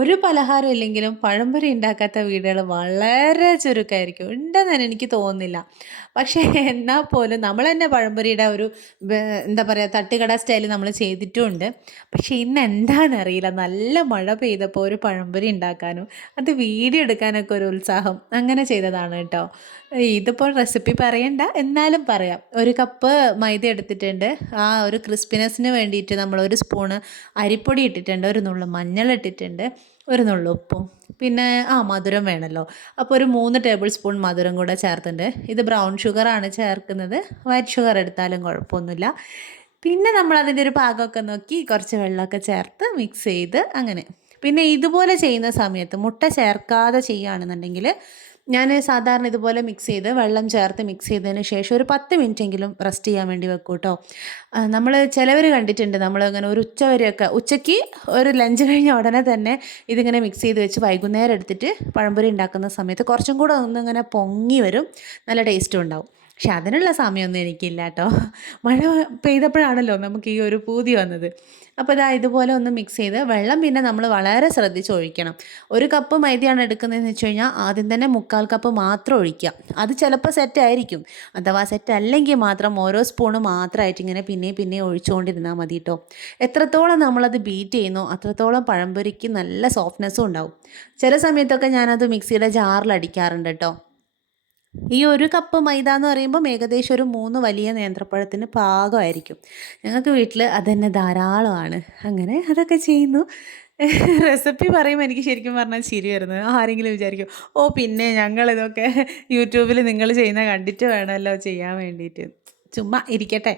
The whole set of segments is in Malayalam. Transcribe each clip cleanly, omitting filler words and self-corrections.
ഒരു പലഹാരം ഇല്ലെങ്കിലും പഴംപൊരി ഉണ്ടാക്കാത്ത വീടുകൾ വളരെ ചുരുക്കമായിരിക്കും. ഉണ്ടെന്ന് തന്നെ എനിക്ക് തോന്നുന്നില്ല. പക്ഷേ എന്നാൽ പോലും നമ്മൾ തന്നെ പഴംപൊരിയുടെ ഒരു ബ എന്താ പറയുക തട്ടുകട സ്റ്റൈല് നമ്മൾ ചെയ്തിട്ടുമുണ്ട്. പക്ഷേ ഇന്ന് എന്താണെന്നറിയില്ല നല്ല മഴ പെയ്തപ്പോൾ ഒരു പഴംപൊരി ഉണ്ടാക്കാനും അത് വീഡിയോ എടുക്കാനൊക്കെ ഒരു ഉത്സാഹം അങ്ങനെ ചെയ്തതാണ് കേട്ടോ. ഇതിപ്പോൾ റെസിപ്പി പറയണ്ട എന്നാലും പറയാം. ഒരു കപ്പ് മൈദ എടുത്തിട്ടുണ്ട്. ആ ഒരു ക്രിസ്പിനെസ്സിന് വേണ്ടിയിട്ട് നമ്മൾ ഒരു സ്പൂണ് അരിപ്പൊടി ഇട്ടിട്ടുണ്ട്, ഒരു നുള്ള് മഞ്ഞൾ ഇട്ടിട്ടുണ്ട്, ഒരു നുള്ള് ഉപ്പും, പിന്നെ മധുരം വേണമല്ലോ. അപ്പോൾ ഒരു 3 ടേബിൾ സ്പൂൺ മധുരം കൂടെ ചേർത്തിട്ടുണ്ട്. ഇത് ബ്രൗൺ ഷുഗറാണ് ചേർക്കുന്നത്. വൈറ്റ് ഷുഗർ എടുത്താലും കുഴപ്പമൊന്നുമില്ല. പിന്നെ നമ്മൾ അതിൻ്റെ ഒരു പാകമൊക്കെ നോക്കി കുറച്ച് വെള്ളമൊക്കെ ചേർത്ത് മിക്സ് ചെയ്ത് അങ്ങനെ. പിന്നെ ഇതുപോലെ ചെയ്യുന്ന സമയത്ത് മുട്ട ചേർക്കാതെ ചെയ്യുകയാണെന്നുണ്ടെങ്കിൽ ഞാൻ സാധാരണ ഇതുപോലെ മിക്സ് ചെയ്ത് വെള്ളം ചേർത്ത് മിക്സ് ചെയ്തതിന് ശേഷം ഒരു 10 മിനിറ്റെങ്കിലും റെസ്റ്റ് ചെയ്യാൻ വേണ്ടി വെക്കും കേട്ടോ. നമ്മൾ ചിലവർ കണ്ടിട്ടുണ്ട് നമ്മളിങ്ങനെ ഒരു ഉച്ച വരെയൊക്കെ ഉച്ചയ്ക്ക് ഒരു ലഞ്ച് കഴിഞ്ഞ ഉടനെ തന്നെ ഇതിങ്ങനെ മിക്സ് ചെയ്ത് വെച്ച് വൈകുന്നേരം എടുത്തിട്ട് പഴംപൊരി ഉണ്ടാക്കുന്ന സമയത്ത് കുറച്ചും കൂടെ ഒന്നിങ്ങനെ പൊങ്ങി വരും, നല്ല ടേസ്റ്റും ഉണ്ടാവും. പക്ഷെ അതിനുള്ള സമയമൊന്നും എനിക്കില്ല കേട്ടോ. മഴ പെയ്തപ്പോഴാണല്ലോ നമുക്ക് ഈ ഒരു പൂതി വന്നത്. അപ്പോൾ ഇതാ ഇതുപോലെ ഒന്ന് മിക്സ് ചെയ്ത് വെള്ളം പിന്നെ നമ്മൾ വളരെ ശ്രദ്ധിച്ച് ഒഴിക്കണം. ഒരു കപ്പ് മൈദയാണ് എടുക്കുന്നതെന്ന് വെച്ച് കഴിഞ്ഞാൽ ആദ്യം തന്നെ 1/4 കപ്പ് മാത്രം ഒഴിക്കുക. അത് ചിലപ്പോൾ സെറ്റായിരിക്കും. അഥവാ സെറ്റ് അല്ലെങ്കിൽ മാത്രം ഓരോ സ്പൂണ് മാത്രമായിട്ട് ഇങ്ങനെ പിന്നെ ഒഴിച്ചുകൊണ്ടിരുന്നാൽ മതി കേട്ടോ. എത്രത്തോളം നമ്മളത് ബീറ്റ് ചെയ്യുന്നോ അത്രത്തോളം പഴംപൊരിക്ക് നല്ല സോഫ്റ്റ്നെസ്സും ഉണ്ടാവും. ചില സമയത്തൊക്കെ ഞാനത് മിക്സിയുടെ ജാറിൽ അടിക്കാറുണ്ട് കേട്ടോ. ഈ ഒരു കപ്പ് മൈദ എന്ന് പറയുമ്പം ഏകദേശം ഒരു 3 വലിയ നേന്ത്രപ്പഴത്തിന് പാകമായിരിക്കും. ഞങ്ങൾക്ക് വീട്ടിൽ അതന്നെ ധാരാളമാണ്. അങ്ങനെ അതൊക്കെ ചെയ്യുന്നു. റെസിപ്പി പറയുമ്പോൾ എനിക്ക് ശരിക്കും പറഞ്ഞാൽ ചിരി വരുന്നത്. ആരെങ്കിലും വിചാരിക്കും, ഓ പിന്നെ ഞങ്ങളിതൊക്കെ യൂട്യൂബിൽ നിങ്ങൾ ചെയ്യുന്ന കണ്ടിട്ട് വേണമല്ലോ ചെയ്യാൻ വേണ്ടിയിട്ട്. ചുമ്മാ ഇരിക്കട്ടെ.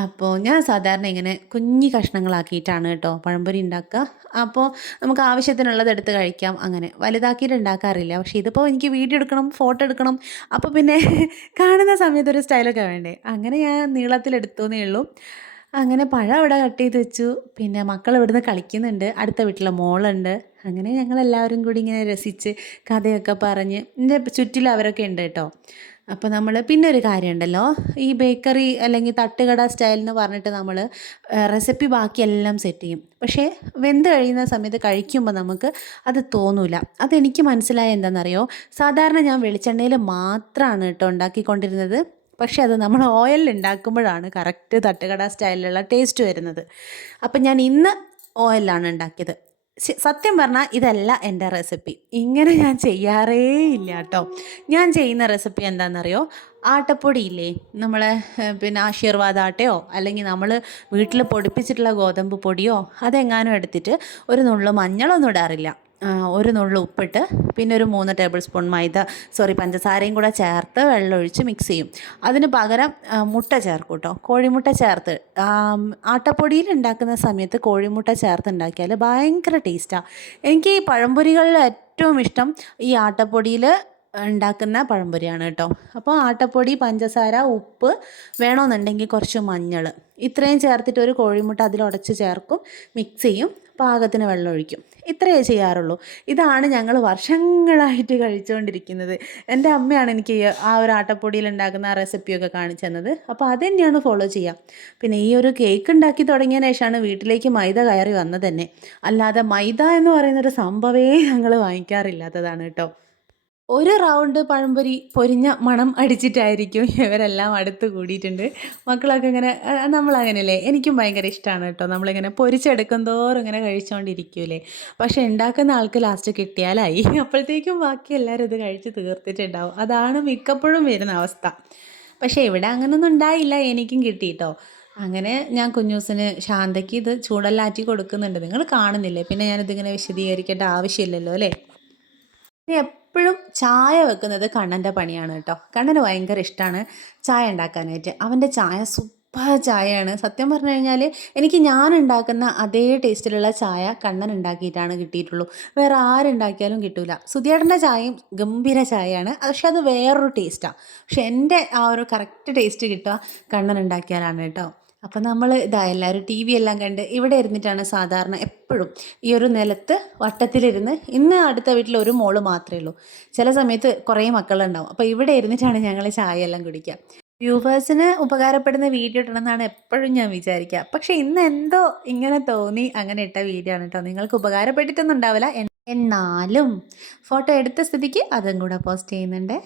അപ്പോൾ ഞാൻ സാധാരണ ഇങ്ങനെ കുഞ്ഞി കഷ്ണങ്ങളാക്കിയിട്ടാണ് കേട്ടോ പഴംപൊരി ഉണ്ടാക്കുക. അപ്പോൾ നമുക്ക് ആവശ്യത്തിനുള്ളത് എടുത്ത് കഴിക്കാം. അങ്ങനെ വലുതാക്കിയിട്ട് ഉണ്ടാക്കാറില്ല. പക്ഷേ ഇതിപ്പോൾ എനിക്ക് വീഡിയോ എടുക്കണം, ഫോട്ടോ എടുക്കണം. അപ്പോൾ പിന്നെ കാണുന്ന സമയത്ത് ഒരു സ്റ്റൈലൊക്കെ വേണ്ടേ. അങ്ങനെ ഞാൻ നീളത്തിലെടുത്തു എന്നേ ഉള്ളൂ. അങ്ങനെ പഴം അവിടെ കട്ട് ചെയ്ത് വെച്ചു. പിന്നെ മക്കൾ ഇവിടുന്ന് കളിക്കുന്നുണ്ട്. അടുത്ത വീട്ടിലെ മോളുണ്ട്. അങ്ങനെ ഞങ്ങളെല്ലാവരും കൂടി ഇങ്ങനെ രസിച്ച് കഥയൊക്കെ പറഞ്ഞ് എൻ്റെ ചുറ്റിലും അവരൊക്കെ ഉണ്ട് കേട്ടോ. അപ്പോൾ നമ്മൾ പിന്നെ ഒരു കാര്യമുണ്ടല്ലോ, ഈ ബേക്കറി അല്ലെങ്കിൽ തട്ടുകട സ്റ്റൈൽ എന്ന് പറഞ്ഞിട്ട് നമ്മൾ റെസിപ്പി ബാക്കിയെല്ലാം സെറ്റ് ചെയ്യും. പക്ഷേ വെന്ത് കഴിയുന്ന സമയത്ത് കഴിക്കുമ്പോൾ നമുക്ക് അത് തോന്നൂല. അതെനിക്ക് മനസ്സിലായ എന്താണെന്നറിയോ, സാധാരണ ഞാൻ വെളിച്ചെണ്ണയിൽ മാത്രമാണ് കേട്ടോ ഉണ്ടാക്കിക്കൊണ്ടിരുന്നത്. പക്ഷേ അത് നമ്മൾ ഓയിലിൽ ഉണ്ടാക്കുമ്പോഴാണ് കറക്റ്റ് തട്ടുകട സ്റ്റൈലിലുള്ള ടേസ്റ്റ് വരുന്നത്. അപ്പം ഞാൻ ഇന്ന് ഓയിലാണ് ഉണ്ടാക്കിയത്. സത്യം പറഞ്ഞാൽ ഇതല്ല എൻ്റെ റെസിപ്പി. ഇങ്ങനെ ഞാൻ ചെയ്യാറേ ഇല്ല കേട്ടോ. ഞാൻ ചെയ്യുന്ന റെസിപ്പി എന്താണെന്നറിയോ, ആട്ടപ്പൊടിയില്ലേ നമ്മളെ പിന്നെ ആശീർവാദ ആട്ടയോ അല്ലെങ്കിൽ നമ്മൾ വീട്ടിൽ പൊടിപ്പിച്ചിട്ടുള്ള ഗോതമ്പ് പൊടിയോ അതെങ്ങാനും എടുത്തിട്ട് ഒരു നുള്ളു മഞ്ഞളൊന്നും ഇടാറില്ല. ഒരു നുള്ളു ഉപ്പിട്ട് പിന്നെ ഒരു 3 ടേബിൾ സ്പൂൺ പഞ്ചസാരയും കൂടെ ചേർത്ത് വെള്ളമൊഴിച്ച് മിക്സ് ചെയ്യും. അതിന് പകരം മുട്ട ചേർക്കും കേട്ടോ, കോഴിമുട്ട ചേർത്ത്. ആട്ടപ്പൊടിയിൽ ഉണ്ടാക്കുന്ന സമയത്ത് കോഴിമുട്ട ചേർത്ത് ഉണ്ടാക്കിയാൽ ഭയങ്കര ടേസ്റ്റാണ്. എനിക്ക് ഈ പഴംപൊരികളിൽ ഏറ്റവും ഇഷ്ടം ഈ ആട്ടപ്പൊടിയിൽ ഉണ്ടാക്കുന്ന പഴംപൊരിയാണ് കേട്ടോ. അപ്പോൾ ആട്ടപ്പൊടി, പഞ്ചസാര, ഉപ്പ്, വേണമെന്നുണ്ടെങ്കിൽ കുറച്ച് മഞ്ഞൾ, ഇത്രയും ചേർത്തിട്ട് ഒരു കോഴിമുട്ട അതിലുടച്ച് ചേർക്കും, മിക്സ് ചെയ്യും, പാകത്തിന് വെള്ളം ഒഴിക്കും. ഇത്രയേ ചെയ്യാറുള്ളൂ. ഇതാണ് ഞങ്ങൾ വർഷങ്ങളായിട്ട് കഴിച്ചുകൊണ്ടിരിക്കുന്നത്. എൻ്റെ അമ്മയാണ് എനിക്ക് ആ ഒരു ആട്ടപ്പൊടിയിൽ ഉണ്ടാക്കുന്ന ആ റെസിപ്പിയൊക്കെ കാണിച്ചു തന്നത്. അപ്പോൾ അത് തന്നെയാണ് ഫോളോ ചെയ്യുക. പിന്നെ ഈ ഒരു കേക്ക് ഉണ്ടാക്കി തുടങ്ങിയതിന് ശേഷമാണ് വീട്ടിലേക്ക് മൈദ കയറി വന്നത് തന്നെ. അല്ലാതെ മൈദ എന്ന് പറയുന്നൊരു സംഭവമേ ഞങ്ങൾ വാങ്ങിക്കാറില്ലാത്തതാണ് കേട്ടോ. ഒരു റൗണ്ട് പഴംപൊരി പൊരിഞ്ഞ മണം അടിച്ചിട്ടായിരിക്കും ഇവരെല്ലാം അടുത്ത് കൂടിയിട്ടുണ്ട്. മക്കളൊക്കെ ഇങ്ങനെ നമ്മളങ്ങനെയല്ലേ, എനിക്കും ഭയങ്കര ഇഷ്ടമാണ് കേട്ടോ. നമ്മളിങ്ങനെ പൊരിച്ചെടുക്കും തോറും ഇങ്ങനെ കഴിച്ചുകൊണ്ടിരിക്കൂലേ. പക്ഷേ ഉണ്ടാക്കുന്ന ആൾക്ക് ലാസ്റ്റ് കിട്ടിയാലായി. അപ്പോഴത്തേക്കും ബാക്കി എല്ലാവരും ഇത് കഴിച്ച് തീർത്തിട്ടുണ്ടാവും. അതാണ് മിക്കപ്പോഴും വരുന്ന അവസ്ഥ. പക്ഷേ ഇവിടെ അങ്ങനൊന്നും ഉണ്ടായില്ല, എനിക്കും കിട്ടി കേട്ടോ. അങ്ങനെ ഞാൻ കുഞ്ഞൂസിന് ശാന്തയ്ക്ക് ഇത് ചൂടെല്ലാറ്റി കൊടുക്കുന്നുണ്ട്. നിങ്ങൾ കാണുന്നില്ലേ, പിന്നെ ഞാനിതിങ്ങനെ വിശദീകരിക്കേണ്ട ആവശ്യമില്ലല്ലോ അല്ലേ. ഇനി എപ്പോഴും ചായ വെക്കുന്നത് കണ്ണൻ്റെ പണിയാണ് കേട്ടോ. കണ്ണന് ഭയങ്കര ഇഷ്ടമാണ് ചായ ഉണ്ടാക്കാനായിട്ട്. അവൻ്റെ ചായ സൂപ്പർ ചായയാണ്. സത്യം പറഞ്ഞു കഴിഞ്ഞാൽ എനിക്ക് ഞാൻ ഉണ്ടാക്കുന്ന അതേ ടേസ്റ്റിലുള്ള ചായ കണ്ണൻ ഉണ്ടാക്കിയിട്ടാണ് കിട്ടിയിട്ടുള്ളൂ. വേറെ ആരുണ്ടാക്കിയാലും കിട്ടില്ല. സുധിയേട്ടൻ്റെ ചായയും ഗംഭീര ചായയാണ്, പക്ഷെ അത് വേറൊരു ടേസ്റ്റാണ്. പക്ഷെ എൻ്റെ ആ ഒരു കറക്റ്റ് ടേസ്റ്റ് കിട്ടുക കണ്ണൻ ഉണ്ടാക്കിയാലാണ് കേട്ടോ. അപ്പം നമ്മൾ എല്ലാവരും ടി വി എല്ലാം കണ്ട് ഇവിടെ ഇരുന്നിട്ടാണ് സാധാരണ എപ്പോഴും ഈ ഒരു നിലത്ത് വട്ടത്തിലിരുന്ന്. ഇന്ന് അടുത്ത വീട്ടിൽ ഒരു മോള് മാത്രമേ ഉള്ളൂ. ചില സമയത്ത് കുറേ മക്കളുണ്ടാവും. അപ്പോൾ ഇവിടെ ഇരുന്നിട്ടാണ് ഞങ്ങൾ ചായ എല്ലാം കുടിക്കുക. വ്യൂവേഴ്സിന് ഉപകാരപ്പെടുന്ന വീഡിയോ ഇടണമെന്നാണ് എപ്പോഴും ഞാൻ വിചാരിക്കുക. പക്ഷെ ഇന്ന് എന്തോ ഇങ്ങനെ തോന്നി അങ്ങനെ ഇട്ട വീഡിയോ ആണ് കേട്ടോ. നിങ്ങൾക്ക് ഉപകാരപ്പെട്ടിട്ടൊന്നും ഉണ്ടാവില്ല. എന്നാലും ഫോട്ടോ എടുത്ത സ്ഥിതിക്ക് അതും കൂടെ പോസ്റ്റ് ചെയ്യുന്നുണ്ട്.